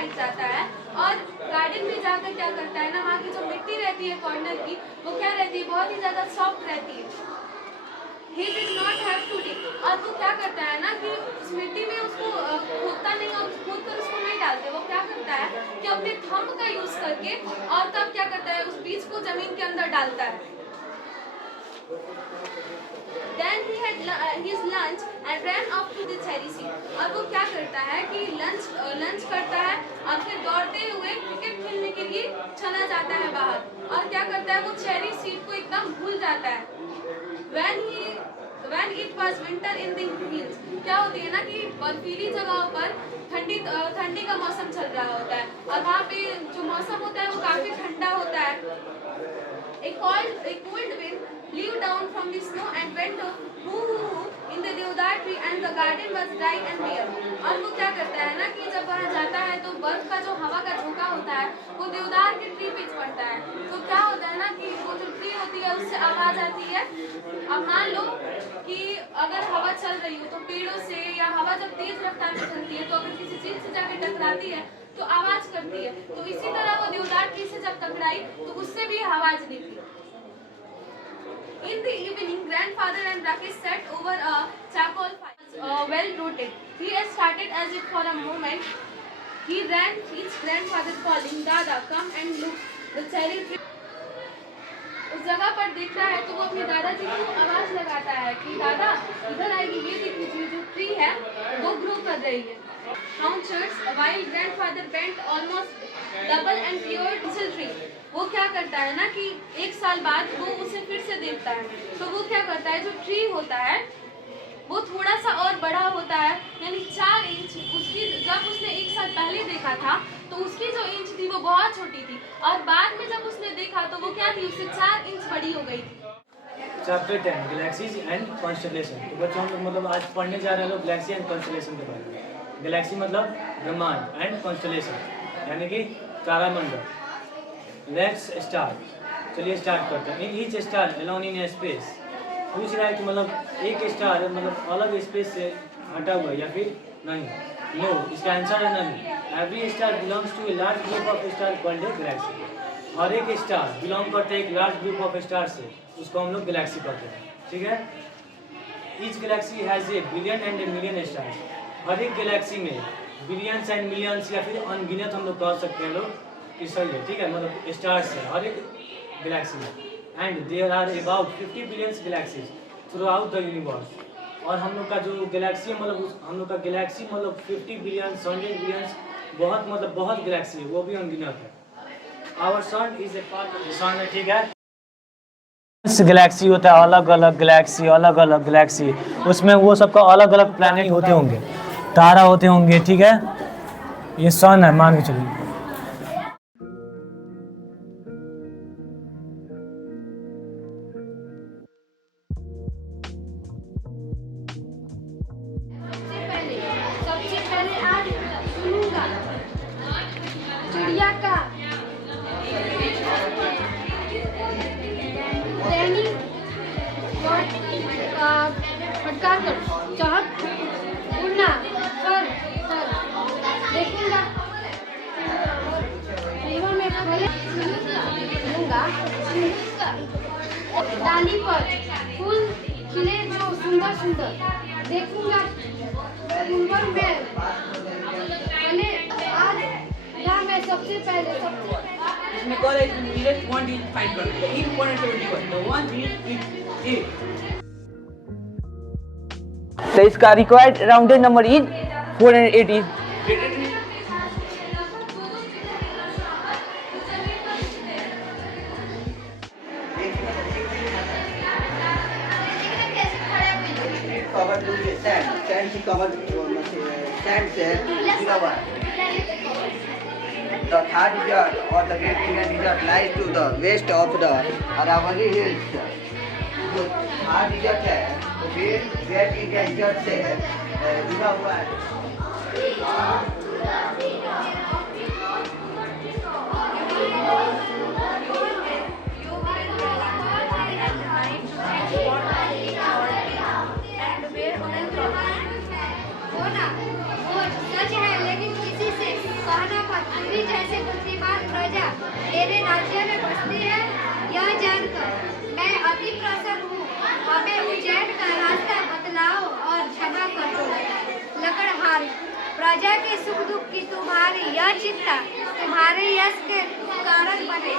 Side जाता है और गार्डन में जाकर क्या करता है ना, वहाँ की जो मिट्टी रहती है कॉर्नर की, वो क्या रहती है, बहुत ही ज़्यादा सॉफ्ट रहती है। He did not have to dig। और वो क्या करता है ना कि उस मिट्टी में उसको खोदता नहीं और खोद कर उसको नहीं डालते, वो क्या करता है कि अपने थंब का यूज करके और तब क्या करता है, उस बीज को जमीन के अंदर डालता है। Then he had his lunch and ran off to the cherry seed। और वो क्या करता है कि लंच करता है और फिर दौड़ते हुए क्रिकेट खेलने के लिए चला जाता है बाहर। और क्या करता है, वो चेरी सीड को एकदम भूल जाता है। When it was winter in the hills। क्या होती है ना कि बर्फीली जगहों पर ठंडी का मौसम चल रहा होता है और वहाँ पे जो मौसम होता है वो काफी ठंडा होता है। A cold wind blew down from the snow and went in the deodar tree and the garden was dry and bare। और वो क्या करता है ना कि जब वहाँ जाता है तो बर्फ का जो हवा का झोंका होता है वो देवदार के ट्री पे पड़ता है, तो क्या होता है ना कि वो जो ट्री होती है उससे आवाज आती है। अब मान लो कि अगर हवा चल रही हो तो पेड़ों से या हवा जब तेज रफ्तार में चलती है तो अगर किसी चीज से जाके टकराती है तो आवाज करती है, तो इसी तरह वो देवदार ट्री से जब टकराई तो उससे भी आवाज निकली। In the evening, grandfather and Rakesh sat over a charcoal fire, well rooted। He started as if for a moment he ran his grandfather calling, "Dada, come and look, the cherry tree"। उस जगह पर देखता है तो वो अपने दादाजी को आवाज लगाता है कि दादा इधर आइए, ये देखिए जो ट्री है वो ग्रो कर रही है। Haunches, while grandfather bent almost double and peered into the tree। वो क्या करता है ना कि एक साल बाद वो उसे फिर से देखता है, तो वो क्या करता है, जो ट्री होता है वो थोड़ा सा और बड़ा होता है, यानी 4 इंच। उसकी जब उसने एक साल पहले देखा था तो उसकी जो इंच थी वो बहुत छोटी थी और बाद में जब उसने देखा तो वो क्या थी, उससे 4 इंच बड़ी हो गई थी। Chapter 10 galaxies and constellation. तो बच्चों हम लोग मतलब आज पढ़ने जा रहे हैं लोग गैलेक्सी एंड कॉन्स्टेलेशन के बारे में। गैलेक्सी मतलब ब्रह्मांड एंड कॉन्स्टेलेशन यानी कि तारामंडल। लेट्स स्टार्ट, चलिए स्टार्ट करते हैं। In each star alone in space. पूछ रहा है कि मतलब एक स्टार मतलब अलग स्पेस से हटा हुआ या फिर नहीं। नो, इसका आंसर है नहीं। Every star belongs to a large group of star called a galaxy. हर एक स्टार बिलोंग करते हैं एक लार्ज ग्रुप ऑफ स्टार से, उसको हम लोग गैलेक्सी कहते हैं, ठीक है। Each galaxy has a billion and a million stars. हर एक गैलेक्सी में बिलियंस एंड मिलियंस या फिर अनगिनत हम लोग कह सकते हैं लोग कि सही है, ठीक है, मतलब स्टार्स है हर एक गैलेक्सी में। And there are about 50 billions galaxies throughout the universe. और हम लोग का जो गैलेक्सी मतलब हम लोग का गैलेक्सी मतलब 50 बिलियंस 100 बिलियंस बहुत मतलब बहुत गैलेक्सी है, वो भी अनगिनत है। Our sun is a part of the sun है, ठीक है। गैलेक्सी होता है, अलग अलग गैलेक्सी, अलग अलग गैलेक्सी, उसमें वो सबका अलग अलग प्लैनेट होते होंगे, तारा होते होंगे, ठीक है। ये सन है, मान के चलिए। सबसे पहले आज सुनूंगा चिड़िया का फटकार कर चहक उड़ना कर देखूंगा रिवर में फल लूंगा डाली पर फूल खिले जो सुंदर सुंदर देखूंगा उम्र में पहले आज यहाँ मैं सबसे पहले इसमें कॉल है नीरज पॉइंट इज फाइंड करना है 3.71 द वन इज 8। तो इसका required rounded number is 480 covered with sand is covered sand से गिरा हुआ है। The third desert or the Great Indian Desert lies to the west of the Aravalli Hills। जो third desert है वो Great Indian Desert से गिरा हुआ है। सच है, लेकिन किसी से कहना हंसती है यह जानकर मैं अति प्रसन्न हूँ। हमें उज्जैन का रास्ता बतलाओ और क्षमा कर दो। लकड़हारी, प्रजा के सुख दुख की तुम्हारी यह चिंता तुम्हारे यश के कारण बने।